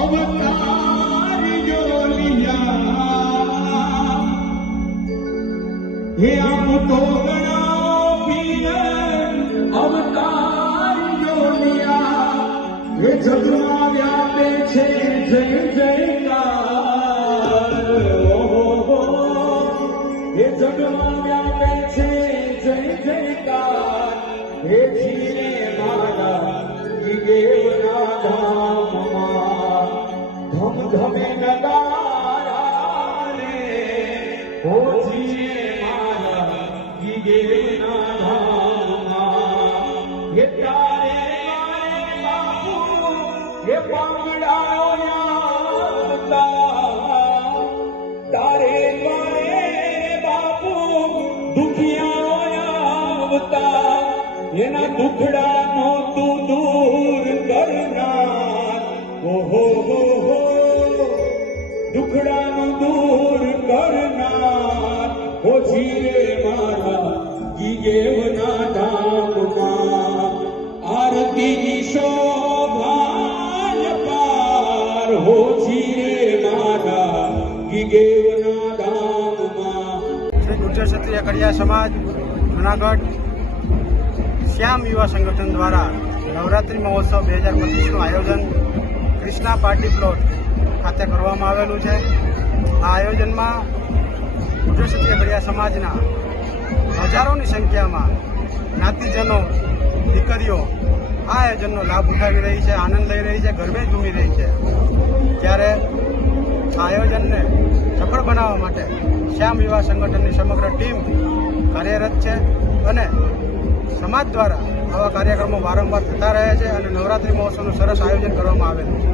અવતારિયો લીયા હે આમ તો ગણાઓ પીર અવતારિયો લીયા હે જગમાં વ્યાપે છે જય જયકાર હે જગમાં વ્યાપે છે જય જયકાર હે જીરે મારા દેવના ધામમાં ધમ ધમે નગારા રે હો જીરે મારા દેવના ધામમાં હે તારે મારે બાપુ હે પાંગડાઓ યાદતા તારે મારે બાપુ દુખિયાઓ આવતા એના દુખડાનો તું દૂર કરનાર ઓહો હો દુખડાનું દૂર કરનાર ઓ જીરે મારા ગીગેવના ધામમાં આરતીની શોભાય પાર હો જીરે મારા ગીગેવના ધામમાં શ્રી ગુર્જર ક્ષત્રિય કડિયા સમાજ જુનાગઢ શ્યામ યુવા સંગઠન દ્વારા નવરાત્રિ મહોત્સવ 2025નું આયોજન ક્રિષ્ના પાર્ટી પ્લોટ ખાતે કરવામાં આવેલું છે. આ આયોજનમાં ગુર્જર ક્ષત્રિય કડિયા સમાજના હજારોની સંખ્યામાં જ્ઞાતિજનો દીકરીઓ આ આયોજનનો લાભ ઉઠાવી રહી છે, આનંદ લઈ રહી છે, ગરબે ઝૂમી રહી છે. ત્યારે આ આયોજનને સફળ બનાવવા માટે શ્યામ યુવા સંગઠનની સમગ્ર ટીમ કાર્યરત છે અને સમાજ દ્વારા આવા કાર્યક્રમો વારંવાર થતા રહે છે અને નવરાત્રિ મહોત્સવનું સરસ આયોજન કરવામાં આવેલું છે.